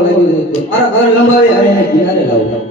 લાગ્યો છે તો મારા ઘર લંબાવી અને એને કિનારે લાવું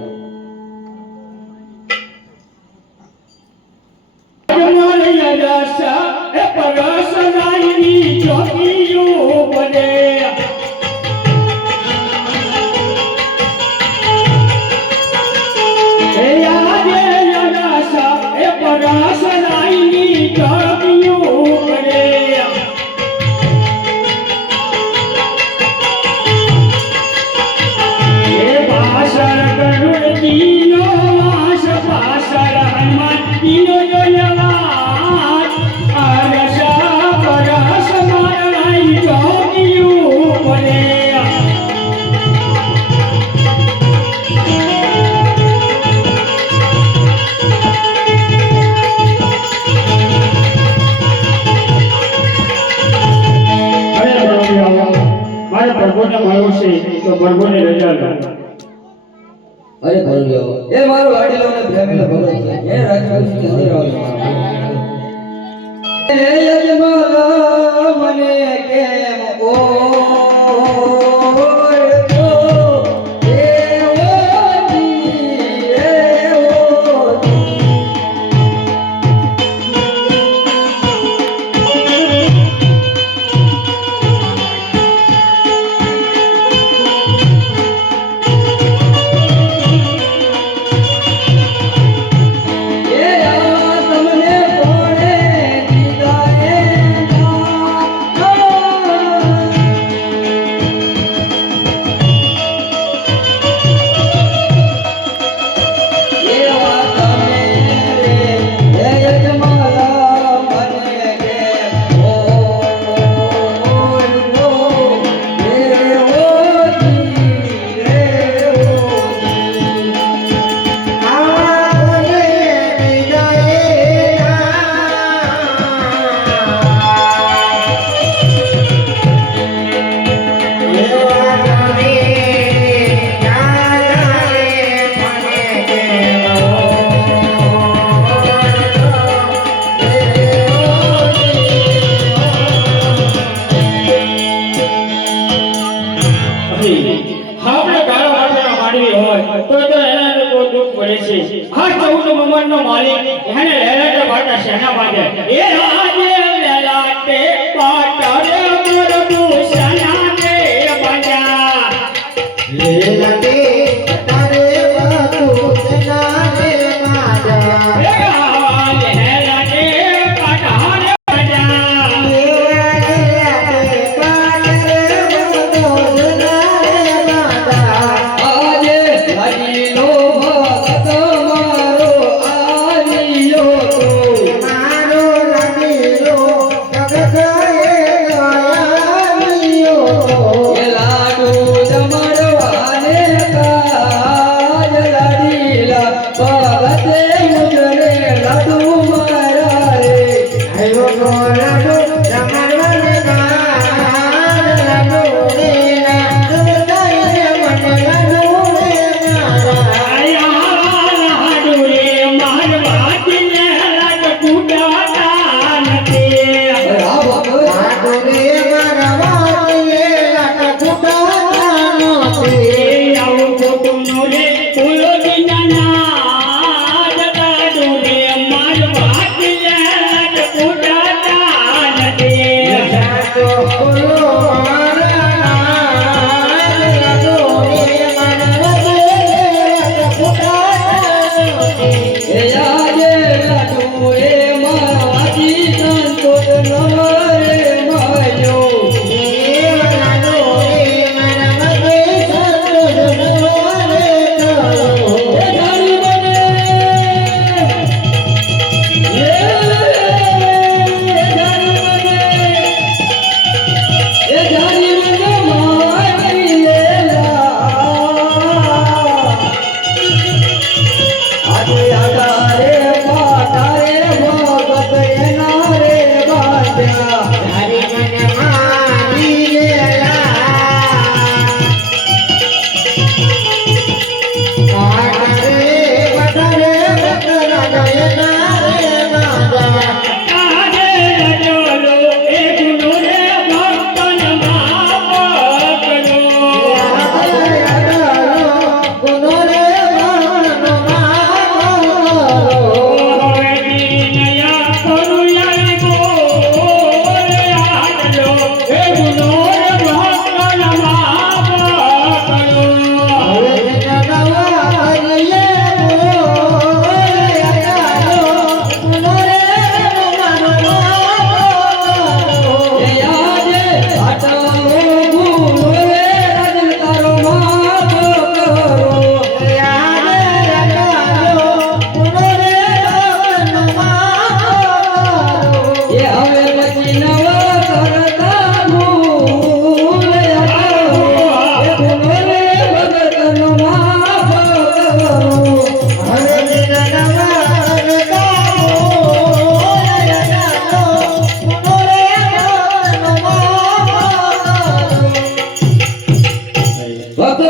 ભરભોને રજા લો. અરે ભરવ્યો એ મારો ગાડી લોને પ્રેમીનો ભગત છે એ રાજવંશી અંદર આવ્યો એ યજમાન મને કેમ લાડુ જમણવાને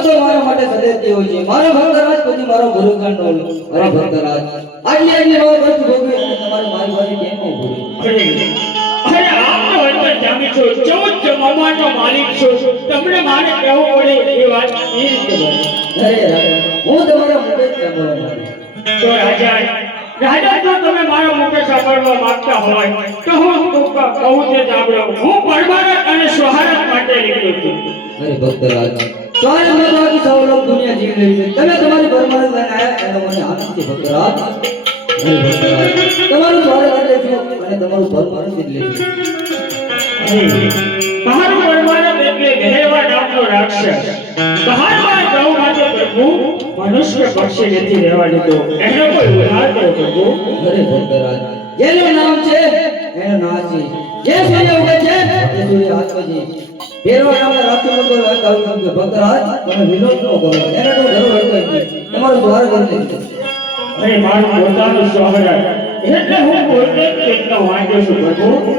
તો મારા માટે સદેતી હોય છે મારો ભક્તરાજ પછી મારો ગુરુગણ નો અરે ભક્તરાજ આટલી આટલી વાર કષ્ટ ભોગવે અને તમારે મારી વારી કેમ નહીં ભૂલી અરે આપ તો અંદર જામી છો 14 જમાનો માલિક છો તમને મારે કહેવું પડે એ વાત એ રીતે બને અરે રાજા હું તમારા મુખે જ સાંભળવા માંગુ તો રાજા જો તમે મારા મુખે સાંભળવા માંગતા હોય તો હું કહું તે સાંભળો હું પરમાનંદ અને સ્વહારત માટે નીકળ્યો છું અરે ભક્તરાજ સ્વારે મેં બાકી સૌ લોક દુનિયા જીવી રહી છે તમે તમારી પરમાનંદ લઈને આયા એનો મને આનંદ છે ભક્તરાજ અરે ભક્તરાજ તમારું સ્વારે કરી લેજો અને તમારું પરમાનંદ જ લેજો મારું પરમાનંદ એટલે ગહેવા નામનો રાક્ષસ બહારમાં જવું માટે પ્રભુ મનુષ્ય પક્ષી નથી રહેવા દીધો એનો કોઈ ઉધાર કરો પ્રભુ અરે ભક્તરાજ જેનું નામ છે એનો નામ છે જે સૂર્ય ઉગે છે એ સૂર્ય આત્મજી ભેરવા નામના રાક્ષસનો કોઈ વાત આવ્યું કે ભક્તરાજ તમે વિરોધ ન કરો એને તો જરૂર હતો તમારું દ્વાર કરી લેજો અરે મારું પોતાનું સ્વહરણ એટલે હું પોતે કેટલો વાંચ્યો છું પ્રભુ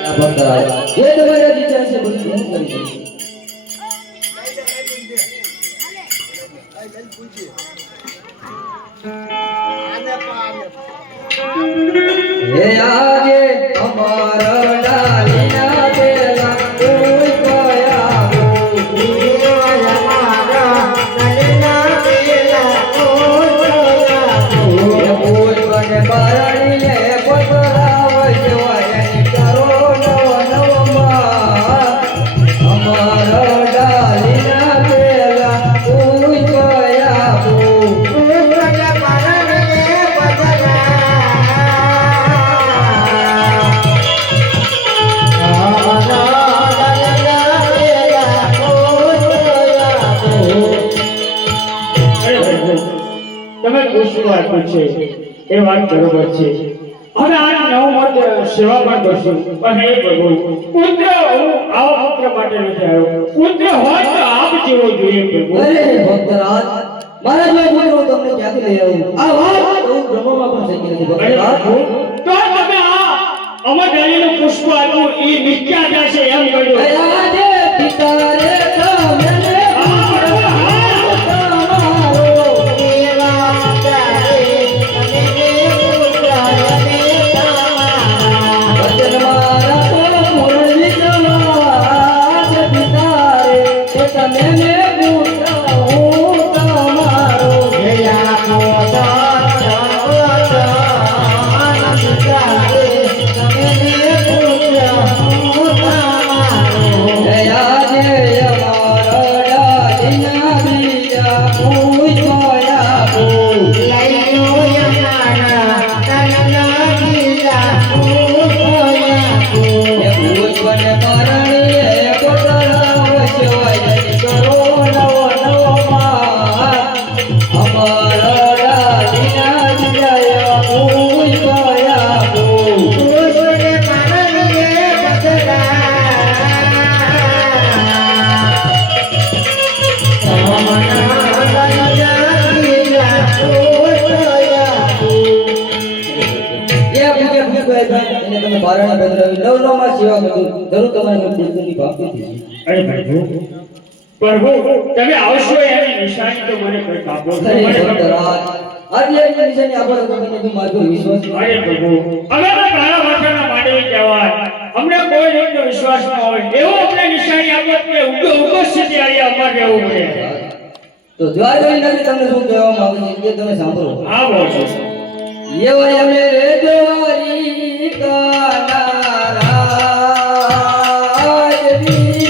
આ ભક્તરાજ જે તમારી ઈચ્છા છે બધું હું કરી દઈશ હે આજે અમારા ડાલીના બેલા કોઈ કયા કોઈ બને બારણીએ પતરાવ જવાયની કરો નવ નવમાં અમારા ડાલીના બેલા કોઈ કયા તમે પૂછવું આપ્યું છે એ વાત બરોબર છે હવે આ નવ મત સેવા પણ કરશું પણ હે પ્રભુ પુત્ર હું આવા પુત્ર માટે નથી આવ્યો પુત્ર હોય તો આપ જેવો જોઈએ પ્રભુ અરે ભક્તરાજ મારા જો પુત્રો તમને ક્યાંથી લઈ આવું આ વાત હું બ્રહ્મમાં પણ શક્ય નથી ભક્તરાજ તો તમે આ અમર ડાળીનું પુષ્પ આપ્યું એ મિથ્યા જશે એમ કહ્યું આજે પિતા રે તમે બારણા બદલાવી નવ નવમાં સેવા કરજો જરૂર તમારી પુત્રની પ્રાપ્તિ થશે અરે પ્રભુ પ્રભુ તમે આવશો એની નિશાની તો મને કોઈ આપો અરે ભક્તરાજ આજે આ નિશાની આપો તો તમને બી મારો વિશ્વાસ છે અરે પ્રભુ અમે તો તારા વાચાના માંડવી કહેવાય અમને કોઈ રીતનો વિશ્વાસ ન હોય એવો અમને નિશાની આપો કે ઉગો સ્થિતિ આવી અમાર રહેવું પડે તો દ્વારકાની નગરી તમને શું કહેવા માંગે છે એ તમે સાંભળો હા બોલો એવા મેરે દ્વારિકા રાજવી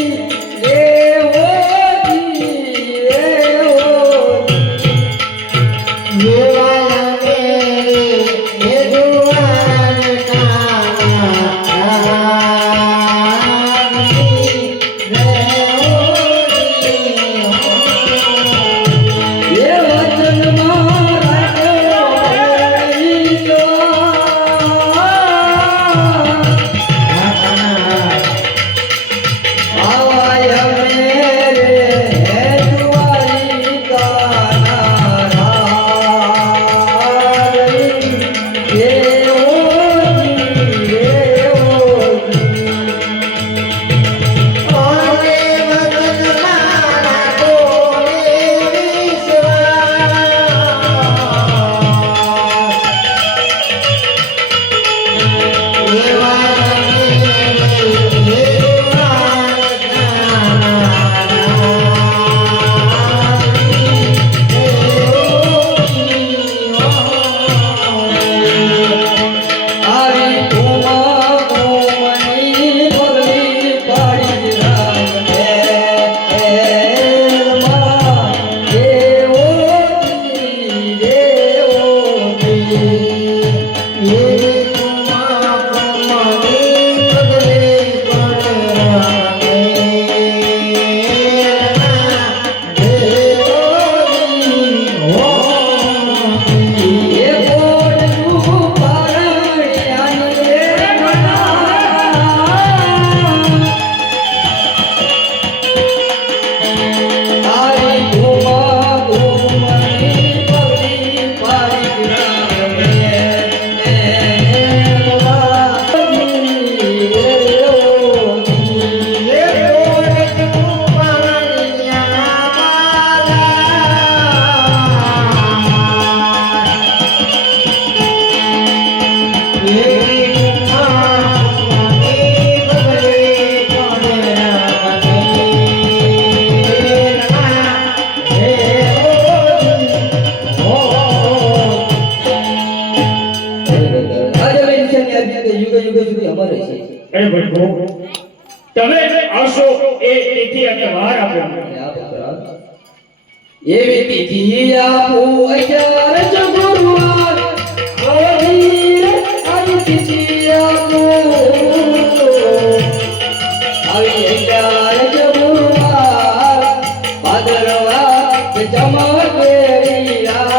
અરે પ્રભુ તમે આવશો એ તિથિ અને વાર આપો અરે આ ભક્તરાજ એવી તિથિ આપો અગિયાર જ ગુરુવાર આવી તિથિ આપો આવી અગિયાર જ ગુરુવાર ભાદરવા ચમકેરી રાતડીઓ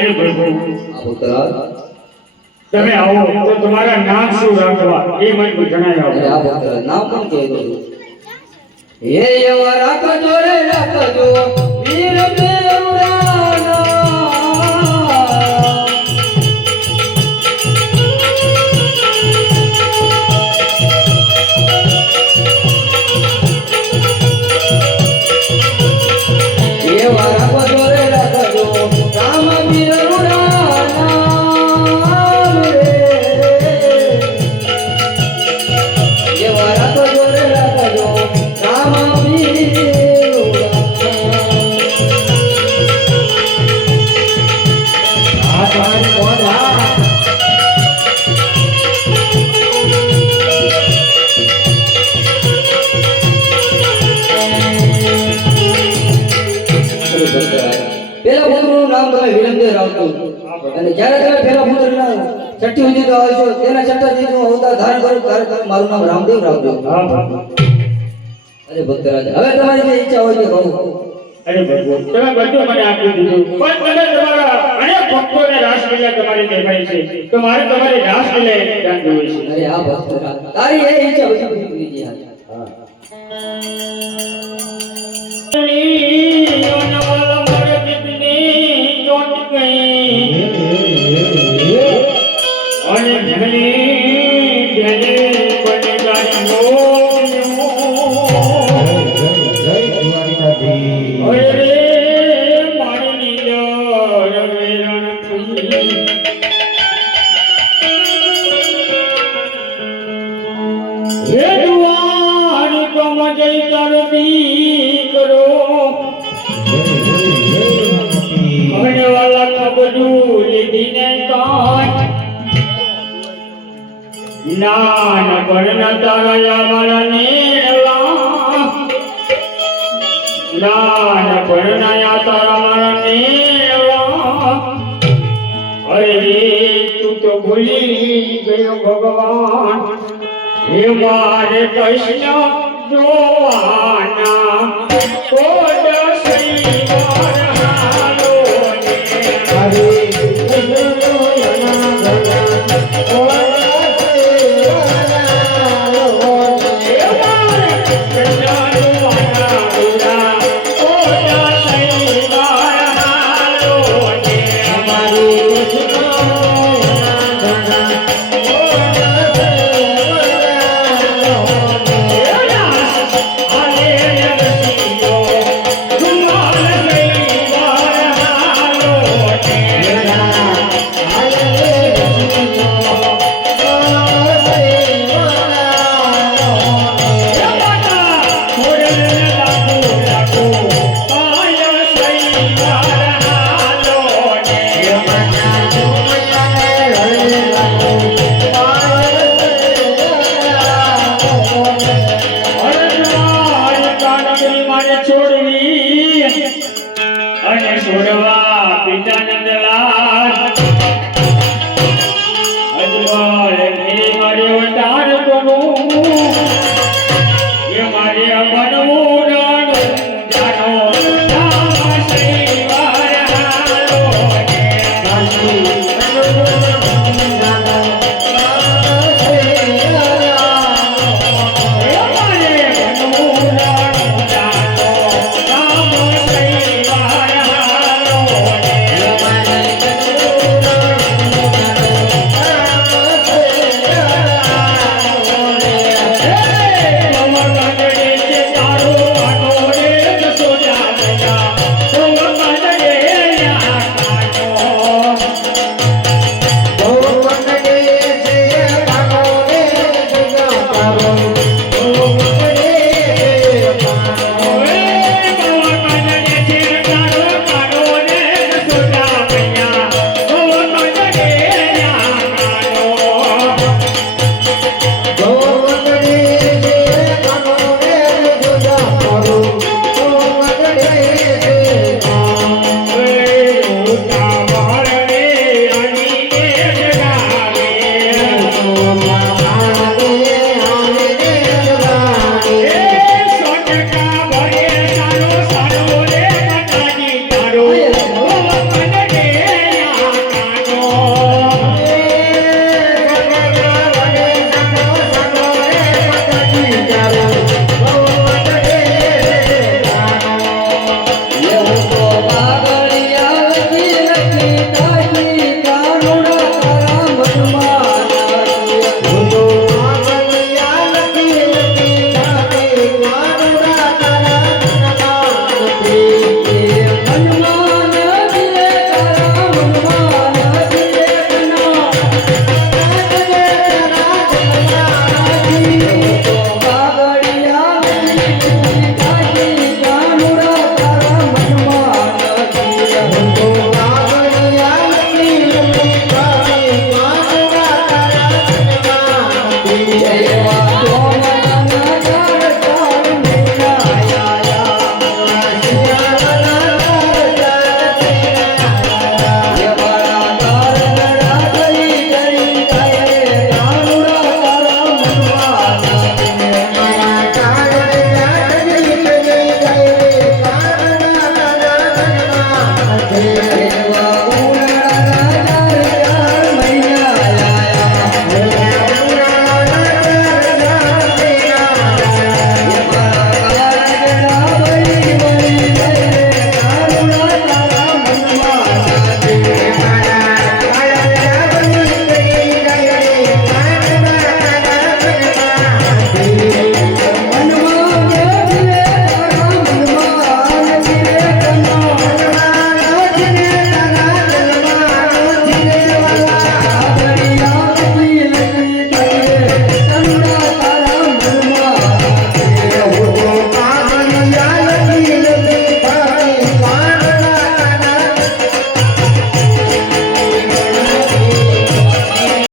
અરે પ્રભુ આ ભક્તરાજ તમે આવો તો તમારા નામ શું રાખવા એ મને જણાવી અરે આપો આ ભક્તરાજ નામ કોણ કહેતું હે એવા રાખજો રે રાખજો વીર દેવડાના એવા રાખજો રે રાખજો રામ વીર એવા રાખજો રે રાખજો રામ પેલા પુત્રનું નામ તમે વિલંબે રાખજો અને જ્યારે તમે પેલા પુત્રના છઠ્ઠી સુધી તો આવશો તેના છઠ્ઠા સુધી અવતાર ધારણ કરો ત્યારે તમે મારું નામ રામદેવ રાખજો હા પ્રભુ અરે ભક્તરાજ હવે તમારી જે ઈચ્છા હોય તે કહો અરે પ્રભુ તમે બધું મને આપી દીધું પણ તમે તમારા અનેક ભક્તોને રાસલીલા તમારી દેખાય છે તો મારે તમારી રાસલીલા ધ્યાન દેવું છે અરે આ ભક્તરાજ તારી એ ઈચ્છા બધી પૂરી કરી દી હા અને ભલી બેને બને નાન પણ તારા મારા નેલા નાન પણ તારા મારા નેલા અરે તું તો ભૂલી ગયો ભગવાન હે મારે કૃષ્ણ જોવાના કોડ સૈયા